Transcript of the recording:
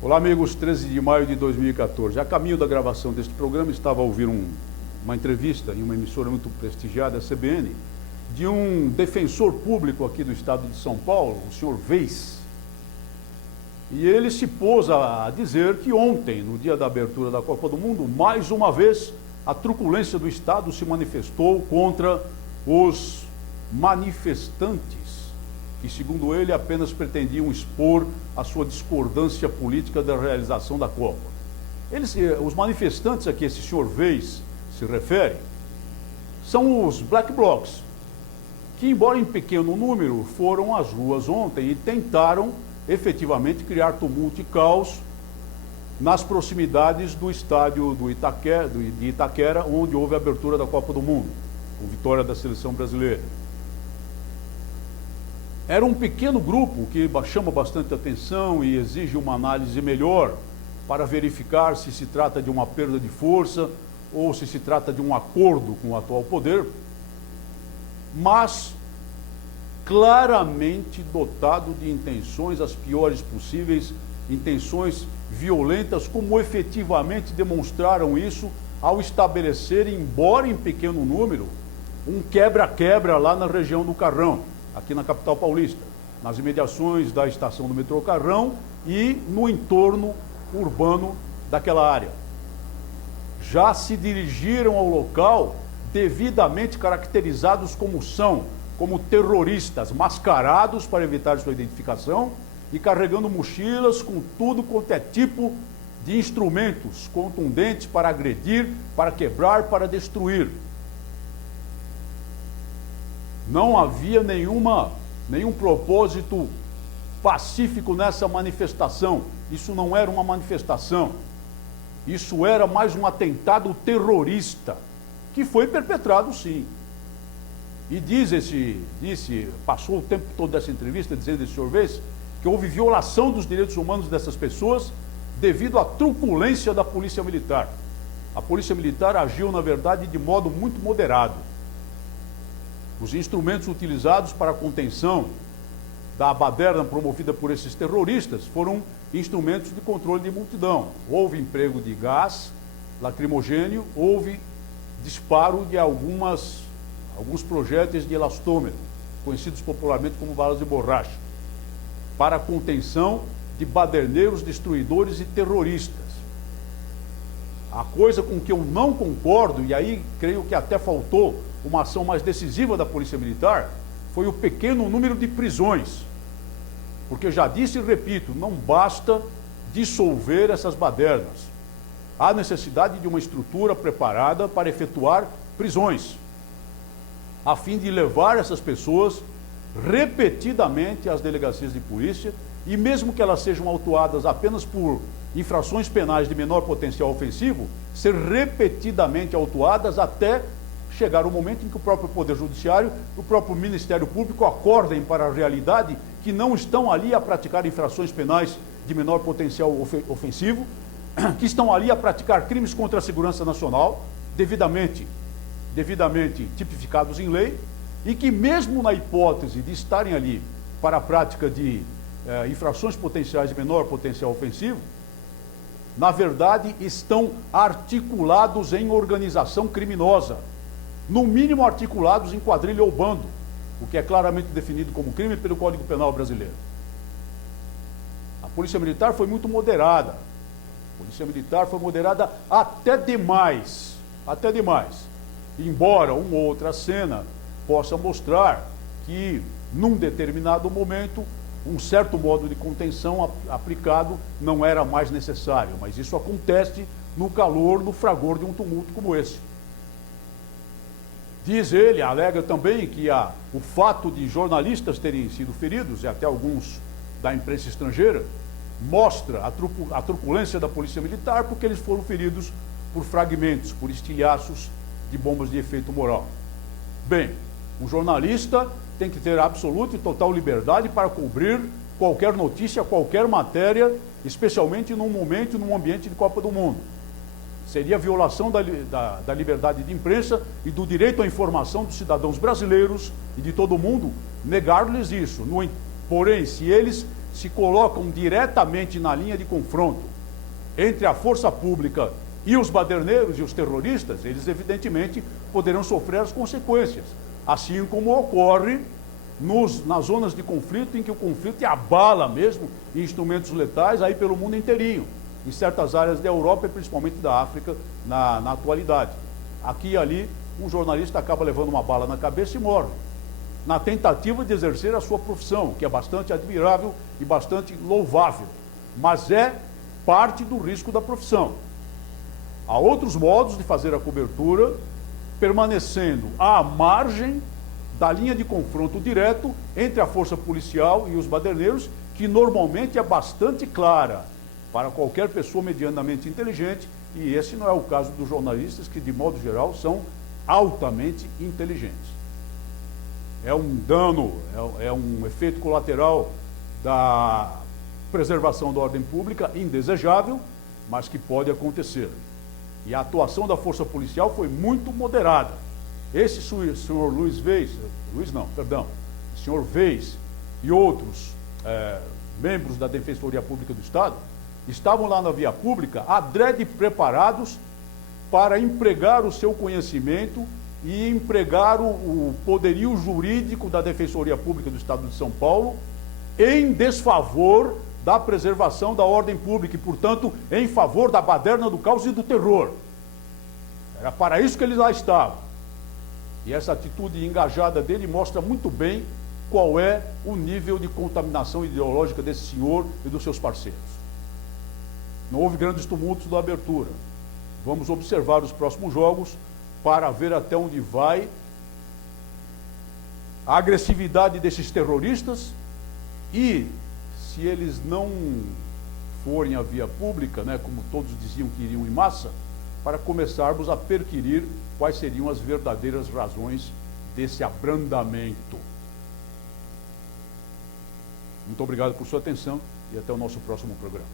Olá, amigos. 13 de maio de 2014. A caminho da gravação deste programa, estava a ouvir uma entrevista em uma emissora muito prestigiada, a CBN, de um defensor público aqui do estado de São Paulo, o senhor Weiss. E ele se pôs a dizer que ontem, no dia da abertura da Copa do Mundo, mais uma vez, a truculência do Estado se manifestou contra os manifestantes, que, segundo ele, apenas pretendiam expor a sua discordância política da realização da Copa. Os manifestantes a que esse senhor Weiss se refere são os Black Blocs, que, embora em pequeno número, foram às ruas ontem e tentaram, efetivamente, criar tumulto e caos nas proximidades do estádio de Itaquera, onde houve a abertura da Copa do Mundo, com vitória da seleção brasileira. Era um pequeno grupo que chama bastante atenção e exige uma análise melhor para verificar se se trata de uma perda de força ou se se trata de um acordo com o atual poder, mas claramente dotado de intenções as piores possíveis, intenções violentas, como efetivamente demonstraram isso ao estabelecerem, embora em pequeno número, um quebra-quebra lá na região do Carrão, aqui na capital paulista, nas imediações da estação do metrô Carrão e no entorno urbano daquela área. Já se dirigiram ao local devidamente caracterizados como terroristas, mascarados para evitar sua identificação e carregando mochilas com tudo quanto é tipo de instrumentos contundentes para agredir, para quebrar, para destruir. Não havia nenhum propósito pacífico nessa manifestação. Isso não era uma manifestação. Isso era mais um atentado terrorista, que foi perpetrado, sim. E passou o tempo todo dessa entrevista dizendo esse senhor Weiss que houve violação dos direitos humanos dessas pessoas devido à truculência da Polícia Militar. A Polícia Militar agiu, na verdade, de modo muito moderado. Os instrumentos utilizados para a contenção da baderna promovida por esses terroristas foram instrumentos de controle de multidão. Houve emprego de gás lacrimogênio, houve disparo de alguns projéteis de elastômero, conhecidos popularmente como balas de borracha, para a contenção de baderneiros, destruidores e terroristas. A coisa com que eu não concordo, e aí creio que até faltou uma ação mais decisiva da Polícia Militar, foi o pequeno número de prisões. Porque já disse e repito, não basta dissolver essas badernas. Há necessidade de uma estrutura preparada para efetuar prisões, a fim de levar essas pessoas repetidamente às delegacias de polícia, e mesmo que elas sejam autuadas apenas por infrações penais de menor potencial ofensivo, ser repetidamente autuadas até chegar o momento em que o próprio Poder Judiciário, o próprio Ministério Público acordem para a realidade que não estão ali a praticar infrações penais de menor potencial ofensivo, que estão ali a praticar crimes contra a segurança nacional, devidamente tipificados em lei, e que mesmo na hipótese de estarem ali para a prática de infrações potenciais de menor potencial ofensivo, na verdade estão articulados em organização criminosa, no mínimo articulados em quadrilha ou bando, o que é claramente definido como crime pelo Código Penal brasileiro. A Polícia Militar foi muito moderada. A Polícia Militar foi moderada até demais. Embora uma ou outra cena possa mostrar que, num determinado momento, um certo modo de contenção aplicado não era mais necessário. Mas isso acontece no calor, no fragor de um tumulto como esse. Diz ele, alega também que o fato de jornalistas terem sido feridos, e até alguns da imprensa estrangeira, mostra a truculência da Polícia Militar, porque eles foram feridos por fragmentos, por estilhaços de bombas de efeito moral. Bem, um jornalista tem que ter absoluta e total liberdade para cobrir qualquer notícia, qualquer matéria, especialmente num momento e num ambiente de Copa do Mundo. Seria violação da liberdade de imprensa e do direito à informação dos cidadãos brasileiros e de todo mundo negar-lhes isso. Porém, se eles se colocam diretamente na linha de confronto entre a força pública e os baderneiros e os terroristas, eles evidentemente poderão sofrer as consequências, assim como ocorre nas zonas de conflito, em que o conflito abala mesmo instrumentos letais aí pelo mundo inteirinho, em certas áreas da Europa e principalmente da África na atualidade. Aqui e ali, um jornalista acaba levando uma bala na cabeça e morre, na tentativa de exercer a sua profissão, que é bastante admirável e bastante louvável, mas é parte do risco da profissão. Há outros modos de fazer a cobertura, permanecendo à margem da linha de confronto direto entre a força policial e os baderneiros, que normalmente é bastante clara para qualquer pessoa medianamente inteligente, e esse não é o caso dos jornalistas, que de modo geral são altamente inteligentes. É um dano, é um efeito colateral da preservação da ordem pública indesejável, mas que pode acontecer. E a atuação da força policial foi muito moderada. Esse senhor senhor Vez e outros membros da Defensoria Pública do Estado estavam lá na via pública adrede preparados para empregar o seu conhecimento e empregar o poderio jurídico da Defensoria Pública do Estado de São Paulo em desfavor da preservação da ordem pública e, portanto, em favor da baderna do caos e do terror. Era para isso que eles lá estavam. E essa atitude engajada dele mostra muito bem qual é o nível de contaminação ideológica desse senhor e dos seus parceiros. Não houve grandes tumultos da abertura. Vamos observar os próximos jogos para ver até onde vai a agressividade desses terroristas e, se eles não forem à via pública, como todos diziam que iriam em massa, para começarmos a perquirir quais seriam as verdadeiras razões desse abrandamento. Muito obrigado por sua atenção e até o nosso próximo programa.